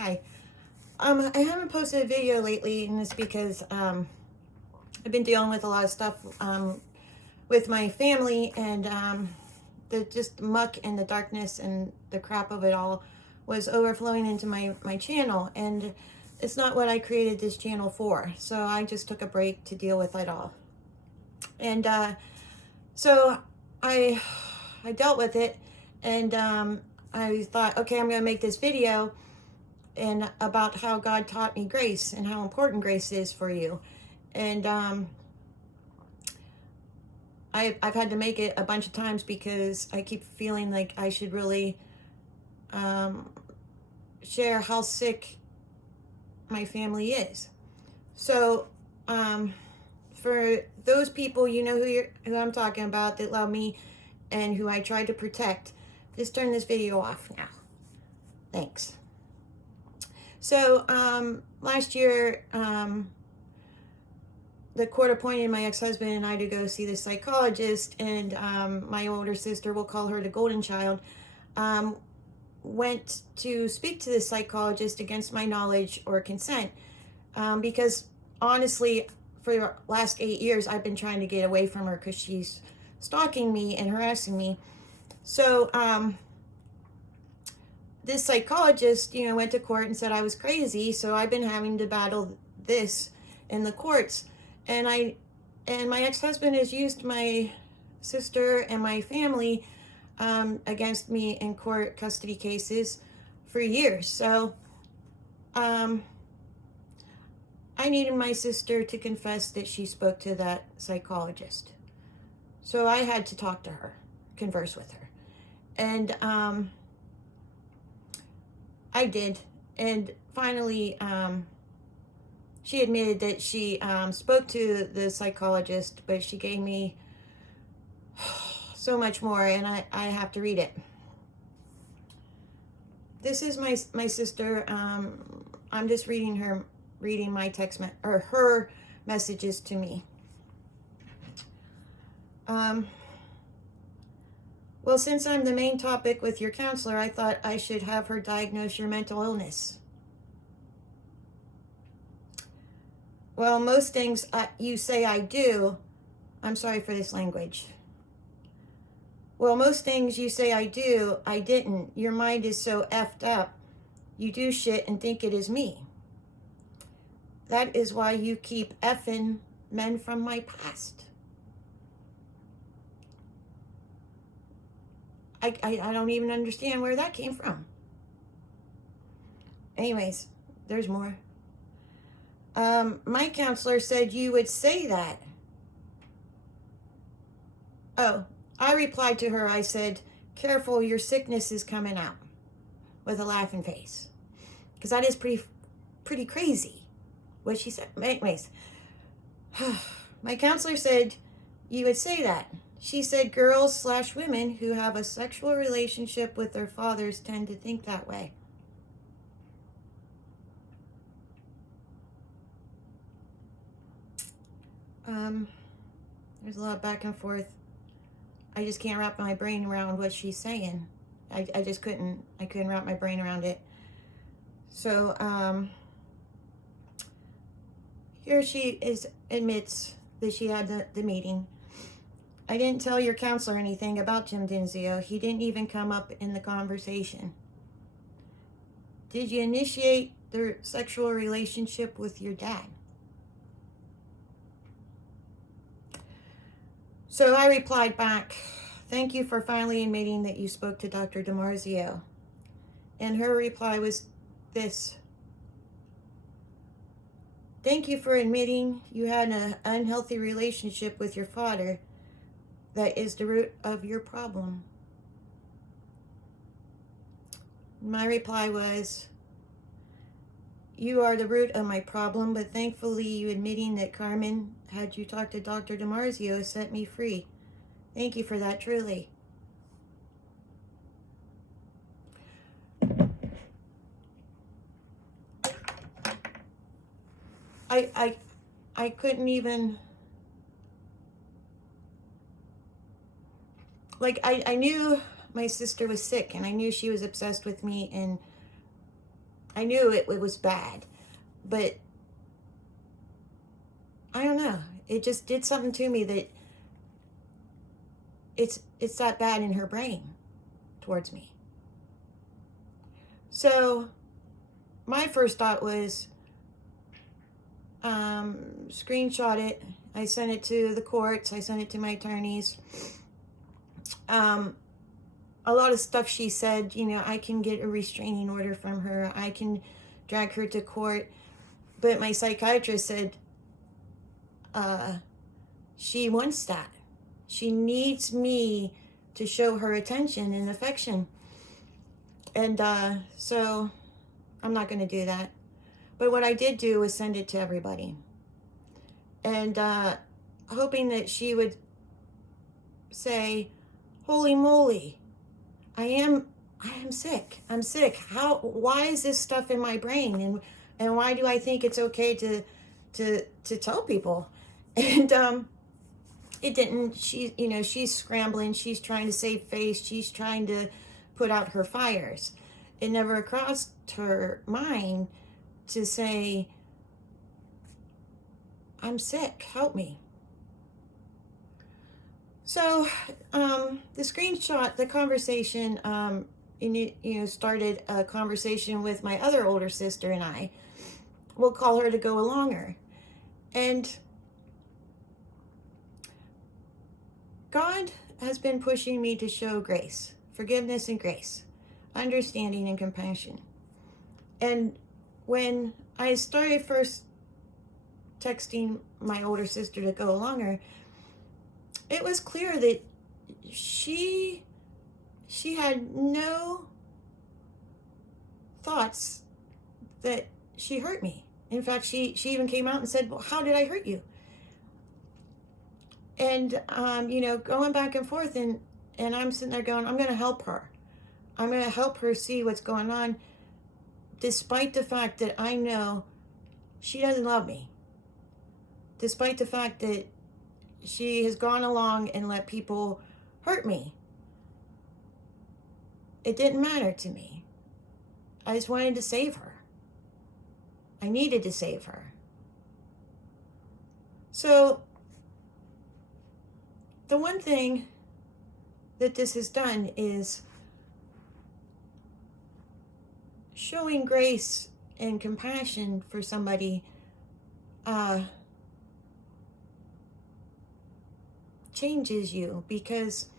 Hi. I haven't posted a video lately, and it's because I've been dealing with a lot of stuff with my family, and the just muck and the darkness and the crap of it all was overflowing into my channel, and it's not what I created this channel for. So I just took a break to deal with it all. And so I dealt with it, and I thought, okay, I'm going to make this video and about how God taught me grace and how important grace is for you. And I've had to make it a bunch of times because I keep feeling like I should really share how sick my family is. So for those people, you know who I'm talking about, that love me and who I try to protect, just turn this video off now. Thanks. So last year, the court appointed my ex-husband and I to go see the psychologist, and my older sister, we'll call her the golden child, went to speak to the psychologist against my knowledge or consent, because honestly, for the last 8 years, I've been trying to get away from her because she's stalking me and harassing me. So this psychologist, went to court and said I was crazy. So I've been having to battle this in the courts. And my ex-husband has used my sister and my family against me in court custody cases for years. So I needed my sister to confess that she spoke to that psychologist. So I had to talk to her, converse with her. And I did. And finally, she admitted that she spoke to the psychologist, but she gave me so much more, and I have to read it. This is my sister. I'm just reading my text her messages to me. Well, since I'm the main topic with your counselor, I thought I should have her diagnose your mental illness. Well, most things you say I do, I'm sorry for this language. Well, most things you say I do, I didn't. Your mind is so effed up. You do shit and think it is me. That is why you keep effing men from my past. I don't even understand where that came from. Anyways, there's more. My counselor said you would say that. Oh, I replied to her. I said, careful, your sickness is coming out, with a laughing face. Because that is pretty crazy, what she said. Anyways, my counselor said you would say that. She said girls/women who have a sexual relationship with their fathers tend to think that way. There's a lot back and forth. I just can't wrap my brain around what she's saying. I just couldn't. I couldn't wrap my brain around it. So here she admits that she had the meeting. I didn't tell your counselor anything about Jim Denzio. He didn't even come up in the conversation. Did you initiate the sexual relationship with your dad? So I replied back, thank you for finally admitting that you spoke to Dr. DiMarzio. And her reply was this: thank you for admitting you had an unhealthy relationship with your father. That is the root of your problem. My reply was, you are the root of my problem, but thankfully you admitting that Carmen had you talk to Dr. DiMarzio set me free. Thank you for that, truly. I couldn't even, like, I knew my sister was sick, and I knew she was obsessed with me, and I knew it was bad, but I don't know. It just did something to me that it's that bad in her brain towards me. So my first thought was screenshot it. I sent it to the courts. I sent it to my attorneys. A lot of stuff she said, I can get a restraining order from her. I can drag her to court. But my psychiatrist said she wants that. She needs me to show her attention and affection. And so I'm not going to do that. But what I did do was send it to everybody. And hoping that she would say, holy moly, I am sick. I'm sick. Why is this stuff in my brain? And why do I think it's okay to tell people? And it didn't. She's scrambling. She's trying to save face. She's trying to put out her fires. It never crossed her mind to say, I'm sick, help me. So the screenshot, the conversation, started a conversation with my other older sister and I. We'll call her to go alonger. And God has been pushing me to show grace, forgiveness and grace, understanding and compassion. And when I started first texting my older sister to go alonger, it was clear that she had no thoughts that she hurt me. In fact, she even came out and said, well, how did I hurt you? And, going back and forth, and I'm sitting there going, I'm going to help her. I'm going to help her see what's going on, despite the fact that I know she doesn't love me. Despite the fact that she has gone along and let people hurt me. It didn't matter to me. I just wanted to save her. I needed to save her. So, the one thing that this has done is showing grace and compassion for somebody changes you, because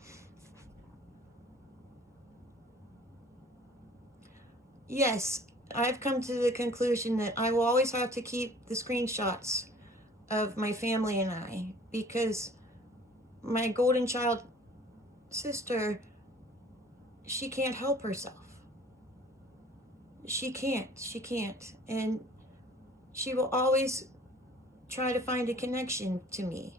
yes, I've come to the conclusion that I will always have to keep the screenshots of my family and I, because my golden child sister, she can't help herself. She can't. And she will always try to find a connection to me.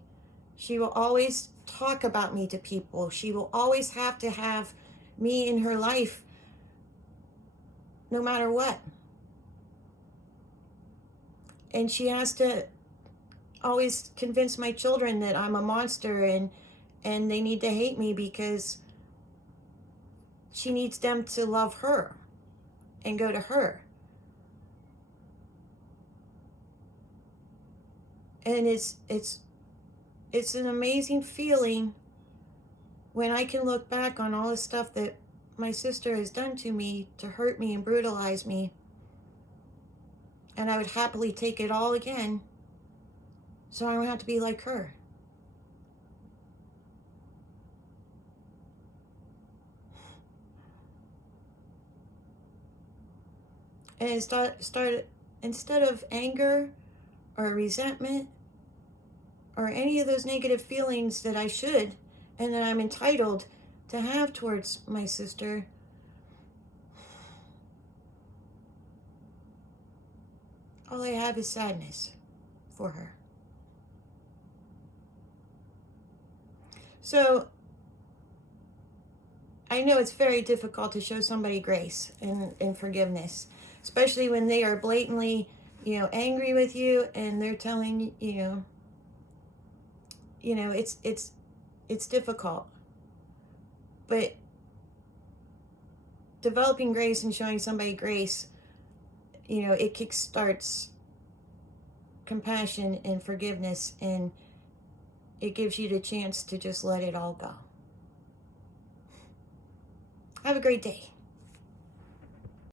She will always talk about me to people. She will always have to have me in her life, no matter what. And she has to always convince my children that I'm a monster and they need to hate me, because she needs them to love her and go to her. And it's an amazing feeling when I can look back on all the stuff that my sister has done to me to hurt me and brutalize me. And I would happily take it all again, so I don't have to be like her. And it started, instead of anger or resentment or any of those negative feelings that I should and that I'm entitled to have towards my sister, all I have is sadness for her. So I know it's very difficult to show somebody grace and forgiveness, especially when they are blatantly, angry with you and they're telling you, it's difficult. But developing grace and showing somebody grace you know, it kickstarts compassion and forgiveness, and it gives you the chance to just let it all go. Have a great day.